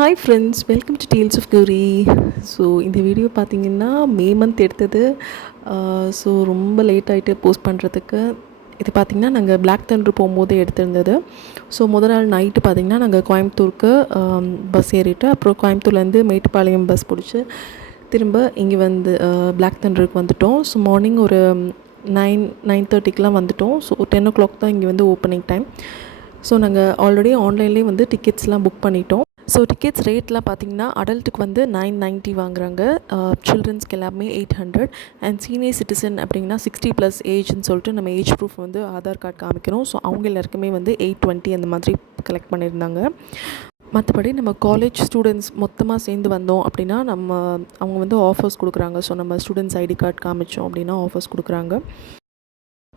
Hi friends, welcome to Tales of Gowri. So இந்த video பார்த்தீங்கன்னா May month எடுத்தது. So ரொம்ப லேட் ஆகிட்டு போஸ்ட் பண்ணுறதுக்கு. இது பார்த்திங்கன்னா நாங்கள் பிளாக் தண்டர் போகும்போது எடுத்திருந்தது. ஸோ முதல் நாள் நைட்டு பார்த்திங்கன்னா நாங்கள் கோயம்புத்தூருக்கு பஸ் ஏறிட்டு அப்புறம் கோயம்புத்தூர்லேருந்து மேட்டுப்பாளையம் பஸ் பிடிச்சி திரும்ப இங்கே வந்து பிளாக் தண்டருக்கு வந்துவிட்டோம். ஸோ மார்னிங் ஒரு 9:30க்கெலாம் வந்துவிட்டோம். ஸோ 10 o'clock தான் இங்கே வந்து ஓப்பனிங் டைம். ஸோ நாங்கள் ஆல்ரெடி ஆன்லைன்லேயே வந்து டிக்கெட்ஸ்லாம் புக் பண்ணிட்டோம். ஸோ டிக்கெட்ஸ் ரேட்லாம் பார்த்திங்கன்னா அடல்ட்டுக்கு வந்து 990 வாங்குறாங்க, சில்ட்ரன்ஸ்க்கு எல்லாமே 800, அண்ட் சீனியர் சிட்டிசன் அப்படின்னா 60+ ஏஜ்னு சொல்லிட்டு நம்ம ஏஜ் ப்ரூஃப் வந்து ஆதார் கார்டு காமிக்கணும். ஸோ அவங்க எல்லாருக்குமே வந்து 820 அந்த மாதிரி கலெக்ட் பண்ணியிருந்தாங்க. மற்றபடி நம்ம காலேஜ் ஸ்டூடெண்ட்ஸ் மொத்தமாக சேர்ந்து வந்தோம் அப்படின்னா அவங்க வந்து ஆஃபர்ஸ் கொடுக்குறாங்க. ஸோ நம்ம ஸ்டூடெண்ட்ஸ் ஐடி கார்டு காமிச்சோம் அப்படின்னா ஆஃபர்ஸ் கொடுக்குறாங்க.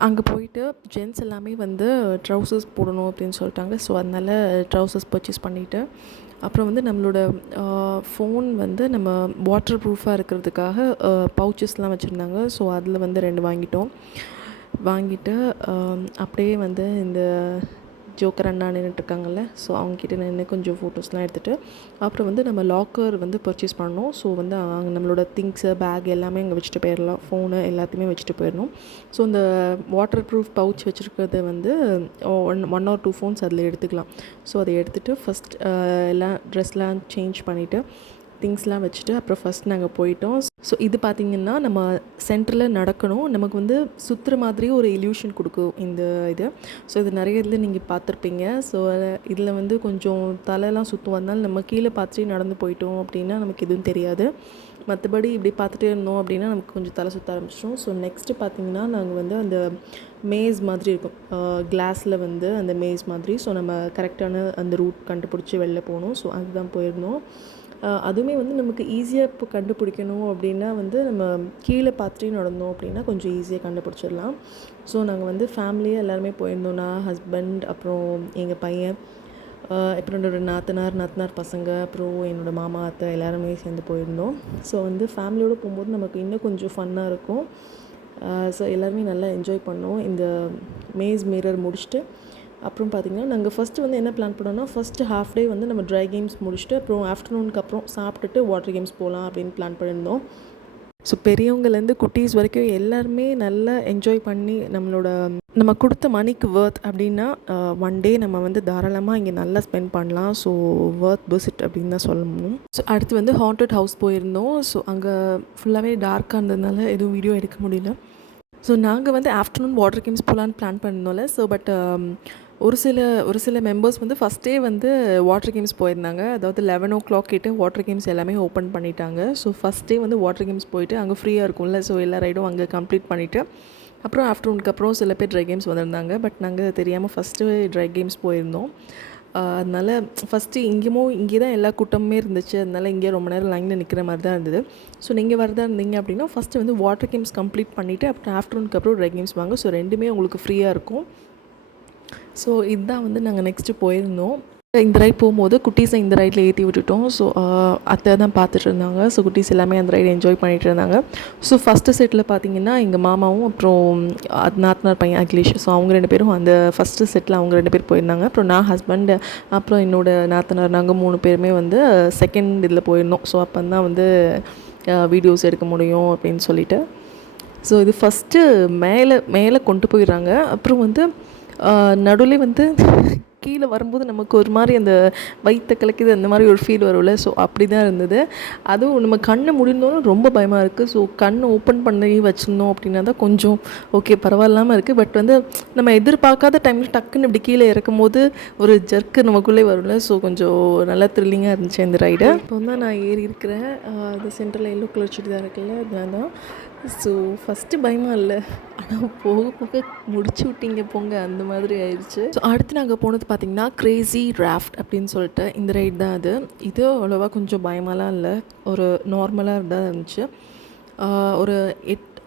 அங்கே போயிட்டு ஜென்ஸ் எல்லாமே வந்து ட்ரௌசர்ஸ் போடணும் அப்படின்னு சொல்லிட்டாங்க. ஸோ அதனால் ட்ரௌசர்ஸ் பர்ச்சேஸ் பண்ணிவிட்டு அப்புறம் வந்து நம்மளோட ஃபோன் வந்து நம்ம வாட்டர் ப்ரூஃபாக இருக்கிறதுக்காக பவுச்சஸ்லாம் வச்சுருந்தாங்க. ஸோ அதில் வந்து 2 வாங்கிட்டு அப்படியே வந்து இந்த ஜோக்கர் அண்ணா நின்றுட்டுருக்காங்கல்ல, ஸோ அவங்கக்கிட்ட நின்று கொஞ்சம் ஃபோட்டோஸ்லாம் எடுத்துகிட்டு அப்புறம் வந்து நம்ம லாக்கர் வந்து பர்ச்சேஸ் பண்ணோம். ஸோ வந்து அங்கே நம்மளோட திங்ஸு பேக் எல்லாமே அங்கே வச்சுட்டு போயிடலாம், ஃபோனு எல்லாத்தையுமே வச்சுட்டு போயிடணும். ஸோ இந்த வாட்டர் ப்ரூஃப் பவுச் வச்சுருக்கிறது வந்து 1 or 2 ஃபோன்ஸ் அதில் எடுத்துக்கலாம். ஸோ அதை எடுத்துகிட்டு ஃபஸ்ட் எல்லாம் ட்ரெஸ்லாம் சேஞ்ச் பண்ணிவிட்டு திங்ஸ்லாம் வச்சுட்டு அப்புறம் ஃபஸ்ட் நாங்கள் போயிட்டோம். ஸோ இது பார்த்திங்கன்னா நம்ம சென்டரில் நடக்கணும், நமக்கு வந்து சுற்றுற மாதிரி ஒரு இல்யூஷன் கொடுக்கும் இந்த இது. ஸோ இது நிறைய இதில் நீங்கள் பார்த்துருப்பீங்க. ஸோ இதில் வந்து கொஞ்சம் தலையெல்லாம் சுற்றும் வந்தாலும் நம்ம கீழே பார்த்துட்டு நடந்து போயிட்டோம் அப்படின்னா நமக்கு எதுவும் தெரியாது. மற்றபடி இப்படி பார்த்துட்டே இருந்தோம் அப்படின்னா நமக்கு கொஞ்சம் தலை சுற்ற ஆரம்பிச்சிடும். ஸோ நெக்ஸ்ட்டு பார்த்திங்கன்னா நாங்கள் வந்து அந்த மேஸ் மாதிரி இருக்கும், கிளாஸில் வந்து அந்த மேஸ் மாதிரி. ஸோ நம்ம கரெக்டான அந்த ரூட் கண்டுபிடிச்சி வெளில போகணும். ஸோ அதுதான் போயிருந்தோம். அதுவுமே வந்து நமக்கு ஈஸியாக இப்போ கண்டுபிடிக்கணும் அப்படின்னா வந்து நம்ம கீழே பார்த்துட்டே நடந்தோம் அப்படின்னா கொஞ்சம் ஈஸியாக கண்டுபிடிச்சிடலாம். ஸோ நாங்கள் வந்து ஃபேமிலியாக எல்லாருமே போயிருந்தோம். நான், ஹஸ்பண்ட், அப்புறம் எங்கள் பையன், அப்புறம் என்னோடய நாத்தனார் பசங்க, அப்புறம் என்னோடய மாமா அத்தை எல்லாருமே சேர்ந்து போயிருந்தோம். ஸோ வந்து ஃபேமிலியோடு போகும்போது நமக்கு இன்னும் கொஞ்சம் ஃபன்னாக இருக்கும். ஸோ எல்லாருமே நல்லா என்ஜாய் பண்ணோம். இந்த மேஸ் மிரர் முடிச்சுட்டு அப்புறம் பார்த்திங்கன்னா நாங்கள் ஃபஸ்ட்டு வந்து என்ன பிளான் பண்ணோன்னா, ஃபஸ்ட்டு ஹாஃப் டே வந்து நம்ம ட்ரை கேம்ஸ் முடிச்சுட்டு அப்புறம் ஆஃப்டர்நூனுக்கு அப்புறம் சாப்பிட்டுட்டு வாட்டர் கேம்ஸ் போகலாம் அப்படின்னு பிளான் பண்ணியிருந்தோம். ஸோ பெரியவங்கலேருந்து குட்டீஸ் வரைக்கும் எல்லாருமே நல்லா என்ஜாய் பண்ணி நம்ம கொடுத்த மணிக்கு வர்த் அப்படின்னா 1 டே நம்ம வந்து தாராளமாக இங்கே நல்லா ஸ்பெண்ட் பண்ணலாம். ஸோ வர்த் விசிட் அப்படின்னு தான் சொல்லணும். ஸோ அடுத்து வந்து ஹாண்டட் ஹவுஸ் போயிருந்தோம். ஸோ அங்கே ஃபுல்லாகவே டார்க்காக இருந்ததுனால எதுவும் வீடியோ எடுக்க முடியல. ஸோ நாங்கள் வந்து ஆஃப்டர்நூன் வாட்டர் கேம்ஸ் போகலான்னு பிளான் பண்ணியிருந்தோம்ல. ஸோ பட் ஒரு சில மெம்பர்ஸ் வந்து ஃபஸ்ட்டே வந்து வாட்டர் கேம்ஸ் போயிருந்தாங்க. அதாவது 11 o'clock கிட்ட வாட்டர் கேம்ஸ் எல்லாமே ஓப்பன் பண்ணிட்டாங்க. ஸோ ஃபஸ்ட்டே வந்து வாட்டர் கேம்ஸ் போயிட்டு அங்கே ஃப்ரீயாக இருக்கும்ல, ஸோ எல்லா ரைடும் அங்கே கம்ப்ளீட் பண்ணிவிட்டு அப்புறம் ஆஃப்டர்நூனுக்கு அப்புறம் சில பேர் ட்ரை கேம்ஸ் வந்திருந்தாங்க. பட் நாங்கள் தெரியாமல் ஃபஸ்ட்டு ட்ரை கேம்ஸ் போயிருந்தோம். அதனால் ஃபஸ்ட்டு இங்கே தான் எல்லா கூட்டமுமே இருந்துச்சு. அதனால் இங்கே ரொம்ப நேரம் லைனில் நிற்கிற மாதிரி தான் இருந்தது. ஸோ நீங்கள் வரதா இருந்தீங்க அப்படின்னா ஃபஸ்ட்டு வந்து வாட்டர் கேம்ஸ் கம்ப்ளீட் பண்ணிவிட்டு அப்புறம் ஆஃப்டர்நூனுக்கு அப்புறம் ட்ரை கேம்ஸ் வாங்க. ஸோ 2மே உங்களுக்கு ஃப்ரீயாக இருக்கும். ஸோ இதுதான் வந்து நாங்கள் நெக்ஸ்ட்டு போயிருந்தோம். இந்த ரைட் போகும்போது குட்டீஸை இந்த ரைட்டில் ஏற்றி விட்டுட்டோம். ஸோ அத்தை தான் பார்த்துட்டு இருந்தாங்க. ஸோ குட்டீஸ் எல்லாமே அந்த ரைடு என்ஜாய் பண்ணிகிட்டு இருந்தாங்க. ஸோ ஃபஸ்ட்டு செட்டில் பார்த்திங்கன்னா எங்கள் மாமாவும் அப்புறம் நாத்தனார் பையன் அகிலேஷ், ஸோ அவங்க 2 பேரும் அந்த ஃபஸ்ட்டு செட்டில் அவங்க 2 பேர் போயிருந்தாங்க. அப்புறம் நான், ஹஸ்பண்ட், அப்புறம் என்னோடய நாத்தனார், நாங்கள் 3 பேருமே வந்து செகண்ட் இதில் போயிருந்தோம். ஸோ அப்போ தான் வந்து வீடியோஸ் எடுக்க முடியும் அப்படின்னு சொல்லிட்டு. ஸோ இது ஃபஸ்ட்டு மேலே கொண்டு போயிடுறாங்க. அப்புறம் வந்து நடுவில் வந்து கீழே வரும்போது நமக்கு ஒரு மாதிரி அந்த வயிற்றை கலக்குது, அந்த மாதிரி ஒரு ஃபீல் வரும்ல. ஸோ அப்படி தான் இருந்தது. அதுவும் நம்ம கண்ணை முடிந்தோன்னு ரொம்ப பயமாக இருக்குது. ஸோ கண்ணை ஓப்பன் பண்ணி வச்சுருந்தோம் அப்படின்னா தான் கொஞ்சம் ஓகே பரவாயில்லாமல் இருக்குது. பட் வந்து நம்ம எதிர்பார்க்காத டைமில் டக்குன்னு இப்படி கீழே இறக்கும் போது ஒரு ஜர்க்கு நமக்குள்ளே வரும்ல. ஸோ கொஞ்சம் நல்லா த்ரில்லிங்காக இருந்துச்சு இந்த ரைடு. இப்போ தான் நான் ஏறி இருக்கிறேன். அது சென்டரில் எல்லோ கலர் சுடிதார் இருக்குல்ல, அதுதான் தான். ஸோ ஃபஸ்ட்டு பயமாக இல்லை, ஆனால் போக போக முடிச்சு விட்டீங்க போங்க, அந்த மாதிரி ஆயிடுச்சு. ஸோ அடுத்து நாங்கள் போனது பார்த்திங்கன்னா கிரேசி ராஃப்ட் அப்படின்னு சொல்லிட்டு இந்த ரைட் தான் அது. இது அவ்வளோவா கொஞ்சம் பயமாலாம் இல்லை, ஒரு நார்மலாக தான் இருந்துச்சு. ஒரு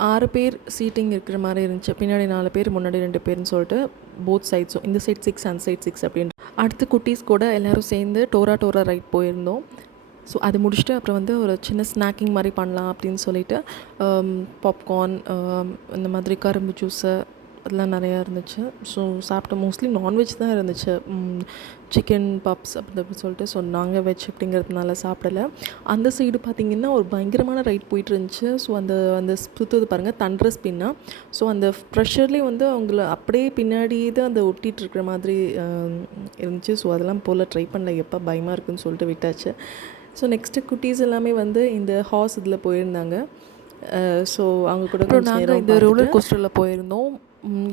6 பேர் சீட்டிங் இருக்கிற மாதிரி இருந்துச்சு. பின்னாடி 4 பேர், முன்னாடி 2 பேர்னு சொல்லிட்டு போத் சைட்ஸும், இந்த சைட் 6 அந்த சைட் 6 அப்படின்ட்டு. அடுத்து குட்டீஸ் கூட எல்லோரும் சேர்ந்து டோரா ரைட் போயிருந்தோம். ஸோ அது முடிச்சுட்டு அப்புறம் வந்து ஒரு சின்ன ஸ்நாக்கிங் மாதிரி பண்ணலாம் அப்படின்னு சொல்லிட்டு பாப்கார்ன், இந்த மாதிரி கரும்பு ஜூஸு, அதெல்லாம் நிறையா இருந்துச்சு. ஸோ சாப்பிட்டேன். மோஸ்ட்லி நான்வெஜ் தான் இருந்துச்சு. சிக்கன் பப்ஸ் அப்படி சொல்லிட்டு. ஸோ நாங்கள் வெஜ் அப்படிங்கிறதுனால சாப்பிடல. அந்த சைடு பார்த்திங்கன்னா ஒரு பயங்கரமான ரைட் போயிட்டு இருந்துச்சு. ஸோ அந்த அந்த சுற்றுது பாருங்கள், தண்டர் ஸ்பின்னா. ஸோ அந்த ப்ரெஷர்லேயே வந்து அவங்கள அப்படியே பின்னாடியே தான் அந்த ஒட்டிகிட்டு இருக்கிற மாதிரி இருந்துச்சு. ஸோ அதெல்லாம் போல் ட்ரை பண்ணல, எப்போ பயமாக இருக்குதுன்னு சொல்லிட்டு விட்டாச்சு. ஸோ நெக்ஸ்ட்டு குட்டீஸ் எல்லாமே வந்து இந்த ஹார்ஸ் இதில் போயிருந்தாங்க. ஸோ அவங்க கூட நாங்கள் இந்த ரோலர் கோஸ்டரில் போயிருந்தோம்.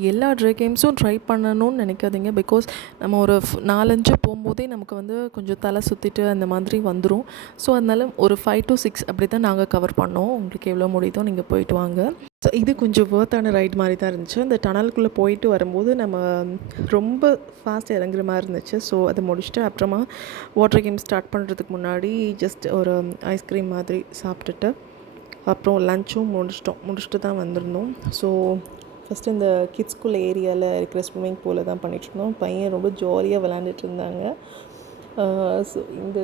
எல்லா கேம்ஸும் ட்ரை பண்ணணும்னு நினைக்காதீங்க. பிகாஸ் நம்ம ஒரு 4-5 போகும்போதே நமக்கு வந்து கொஞ்சம் தலை சுற்றிட்டு அந்த மாதிரி வந்துடும். ஸோ அதனால ஒரு 5 to 6 அப்படி தான் நாங்கள் கவர் பண்ணோம். உங்களுக்கு எவ்வளோ முடியுதோ நீங்கள் போயிட்டு வாங்க. ஸோ இது கொஞ்சம் ஒர்த்தான ரைட் மாதிரி தான் இருந்துச்சு. அந்த டனலுக்குள்ளே போயிட்டு வரும்போது நம்ம ரொம்ப ஃபாஸ்ட் இறங்குற மாதிரி இருந்துச்சு. ஸோ அதை முடிச்சுட்டு அப்புறமா வாட்டர் கேம் ஸ்டார்ட் பண்ணுறதுக்கு முன்னாடி ஜஸ்ட் ஒரு ஐஸ்கிரீம் மாதிரி சாப்பிட்டுட்டு அப்புறம் லன்ச்சும் முடிச்சுட்டு தான் வந்திருந்தோம். ஸோ ஃபஸ்ட்டு இந்த கிட்ஸ் ஸ்கூல் ஏரியாவில் இருக்கிற ஸ்விம்மிங் பூலில் தான் பண்ணிகிட்ருந்தோம். பையன் ரொம்ப ஜாலியாக விளாண்டுட்டு இருந்தாங்க. ஸோ இந்த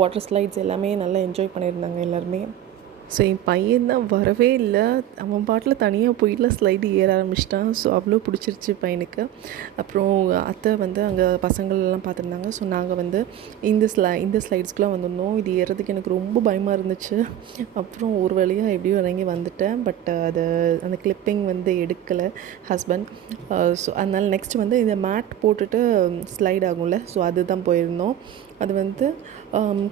வாட்டர் ஸ்லைட்ஸ் எல்லாமே நல்லா என்ஜாய் பண்ணியிருந்தாங்க எல்லாருமே. ஸோ என் பையன் தான் வரவே இல்லை. அவன் பாட்டில் தனியாக போயிட்டுல ஸ்லைடு ஏற ஆரம்பிச்சிட்டான். ஸோ அவ்வளோ பிடிச்சிருச்சு பையனுக்கு. அப்புறம் அத்தை வந்து அங்கே பசங்களெல்லாம் பார்த்துருந்தாங்க. ஸோ நாங்கள் வந்து இந்த ஸ்லைட்ஸ்க்குலாம் வந்திருந்தோம். இது ஏறதுக்கு எனக்கு ரொம்ப பயமாக இருந்துச்சு. அப்புறம் ஒரு வழியாக எப்படியும் இறங்கி வந்துட்டேன். பட் அந்த கிளிப்பிங் வந்து எடுக்கலை ஹஸ்பண்ட். ஸோ அதனால் நெக்ஸ்ட் வந்து இந்த மேட் போட்டுட்டு ஸ்லைட் ஆகும்ல, ஸோ அதுதான் போயிருந்தோம். அது வந்து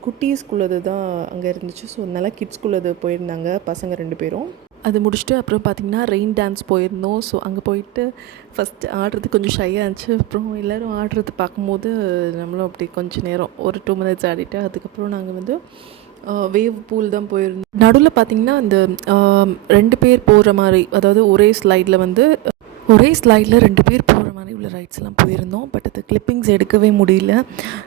குட்டீஸ்குள்ளது தான் அங்கே இருந்துச்சு. ஸோ அதனால் கிட்ஸ்குள்ளது போயிருந்தாங்க பசங்க 2 பேரும். அது முடிச்சுட்டு அப்புறம் பார்த்திங்கன்னா ரெயின் டான்ஸ் போயிருந்தோம். ஸோ அங்கே போயிட்டு ஃபஸ்ட்டு ஆடுறது கொஞ்சம் ஷையாக இருந்துச்சு. அப்புறம் எல்லோரும் ஆடுறது பார்க்கும்போது நம்மளும் அப்படி கொஞ்சம் நேரம் ஒரு 2 minutes ஆடிட்டு அதுக்கப்புறம் நாங்கள் வந்து வேவ் பூல் தான் போயிருந்தோம். நடுவில் பார்த்திங்கன்னா அந்த 2 பேர் போகிற மாதிரி, அதாவது ஒரே ஸ்லைடில் 2 பேர் போகிற மாதிரி உள்ள ரைட்ஸ்லாம் போயிருந்தோம். பட் அது கிளிப்பிங்ஸ் எடுக்கவே முடியல.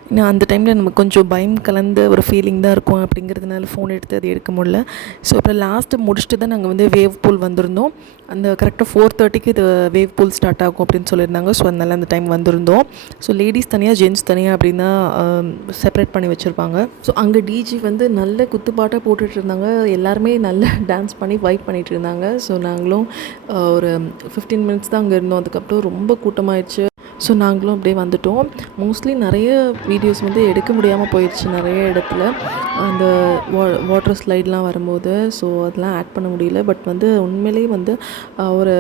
ஏன்னா அந்த டைமில் நமக்கு கொஞ்சம் பயம் கலந்த ஒரு ஃபீலிங் தான் இருக்கும். அப்படிங்கிறதுனால ஃபோன் எடுத்து அது எடுக்க முடியல. ஸோ அப்புறம் லாஸ்ட்டு முடிச்சுட்டு தான் நாங்கள் வந்து வேவ் பூல் வந்திருந்தோம். அந்த கரெக்டாக 4:30க்கு இது வேவ் பூல் ஸ்டார்ட் ஆகும் அப்படின்னு சொல்லியிருந்தாங்க. ஸோ அதனால் அந்த டைம் வந்திருந்தோம். ஸோ லேடிஸ் தனியாக ஜென்ட்ஸ் தனியாக அப்படின்னா செப்பரேட் பண்ணி வச்சுருப்பாங்க. ஸோ அங்கே டிஜி வந்து நல்ல குத்துப்பாட்டாக போட்டுட்டு இருந்தாங்க. எல்லாருமே நல்லா டான்ஸ் பண்ணி வைப் பண்ணிகிட்டு இருந்தாங்க. ஸோ நாங்களும் ஒரு 15 minutes தான் அங்கே இருந்தோம். அதுக்கப்புறம் ரொம்ப கூட்டமாகிடுச்சு. ஸோ நாங்களும் அப்படியே வந்துட்டோம். மோஸ்ட்லி நிறைய வீடியோஸ் வந்து எடுக்க முடியாமல் போயிடுச்சு நிறைய இடத்துல அந்த வாட்டர் ஸ்லைட்லாம் வரும்போது. ஸோ அதெல்லாம் ஆட் பண்ண முடியல. பட் வந்து உண்மையிலேயே வந்து ஒரு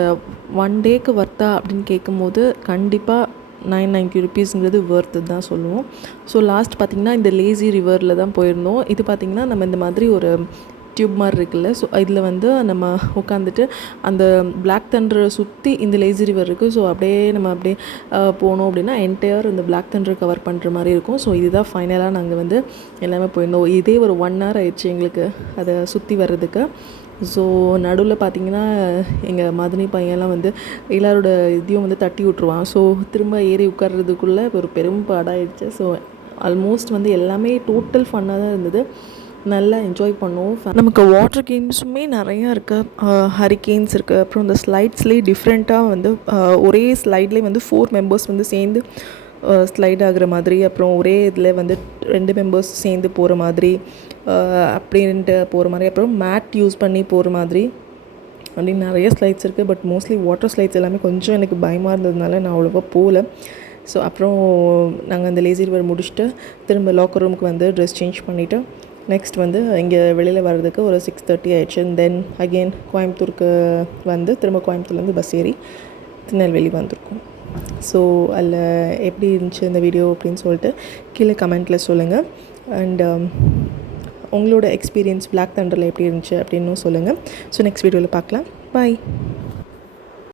1 டேக்கு வர்த்தா அப்படின்னு கேட்கும்போது கண்டிப்பாக 990 rupeesங்கிறது ஒர்த்து தான் சொல்லுவோம். ஸோ லாஸ்ட் பார்த்திங்கன்னா இந்த லேசி ரிவரில் தான் போயிருந்தோம். இது பார்த்திங்கன்னா நம்ம இந்த மாதிரி ஒரு டியூப் மாதிரி இருக்குல்ல, ஸோ இதில் வந்து நம்ம உட்காந்துட்டு அந்த பிளாக் தண்டரை சுற்றி இந்த லேசி ரிவர் இருக்குது. ஸோ நம்ம அப்படியே போனோம் அப்படின்னா என்டையர் இந்த பிளாக் தண்டரை கவர் பண்ணுற மாதிரி இருக்கும். ஸோ இதுதான் ஃபைனலாக நாங்கள் வந்து எல்லாமே போயிருந்தோம். இதே ஒரு 1 hour ஆயிடுச்சு எங்களுக்கு அதை சுற்றி வர்றதுக்கு. ஸோ நடுவில் பார்த்திங்கன்னா எங்கள் மதனி பையன்லாம் வந்து எல்லாரோட இதையும் வந்து தட்டி விட்ருவான். ஸோ திரும்ப ஏறி உட்கார்றதுக்குள்ளே ஒரு பெரும் பாடாயிடுச்சு. ஸோ ஆல்மோஸ்ட் வந்து எல்லாமே டோட்டல் ஃபன்னாக தான் இருந்தது. நல்லா என்ஜாய் பண்ணுவோம். நமக்கு வாட்டர் கேம்ஸுமே நிறையா இருக்குது. ஹரிகேன்ஸ் இருக்குது. அப்புறம் இந்த ஸ்லைட்ஸ்லேயே டிஃப்ரெண்ட்டாக வந்து ஒரே ஸ்லைட்லேயே வந்து 4 members வந்து சேர்ந்து ஸ்லைட் ஆகிற மாதிரி, அப்புறம் ஒரே இதில் வந்து 2 members சேர்ந்து போகிற மாதிரி அப்படின்ட்டு போகிற மாதிரி, அப்புறம் மேட் யூஸ் பண்ணி போகிற மாதிரி அப்படின்னு நிறைய ஸ்லைட்ஸ் இருக்குது. பட் மோஸ்ட்லி வாட்டர் ஸ்லைட்ஸ் எல்லாமே கொஞ்சம் எனக்கு பயமாக இருந்ததுனால நான் அவ்வளோவா போகல. ஸோ அப்புறம் நாங்கள் அந்த லேசி ரிவர் முடிச்சுட்டு திரும்ப லாக்கர் ரூமுக்கு வந்து ட்ரெஸ் சேஞ்ச் பண்ணிவிட்டு நெக்ஸ்ட் வந்து இங்கே வெளியில் வர்றதுக்கு ஒரு 6:30 ஆயிடுச்சு. தென் அகெயின் கோயம்புத்தூருக்கு வந்து திரும்ப கோயம்புத்தூர்லேருந்து பஸ் ஏறி திருநெல்வேலி வந்திருக்கோம். ஸோ அதில் எப்படி இருந்துச்சு இந்த வீடியோ அப்படின்னு சொல்லிட்டு கீழே கமெண்ட்டில் சொல்லுங்கள். அண்ட் உங்களோட எக்ஸ்பீரியன்ஸ் பிளாக் தண்டரில் எப்படி இருந்துச்சு அப்படின்னும் சொல்லுங்கள். ஸோ நெக்ஸ்ட் வீடியோவில் பார்க்கலாம். பாய்.